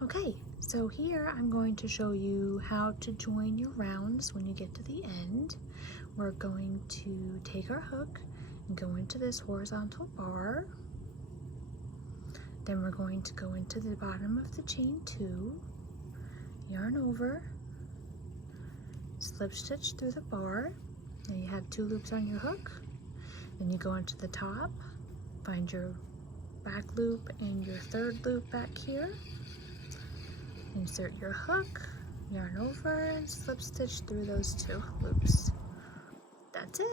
Okay, so here I'm going to show you how to join your rounds when you get to the end. We're going to take our hook and go into this horizontal bar. Then we're going to go into the bottom of the chain 2, yarn over, slip stitch through the bar. Then you have 2 loops on your hook. Then you go into the top, find your back loop and your 3rd loop back here. Insert your hook, yarn over, and slip stitch through those 2 loops. That's it.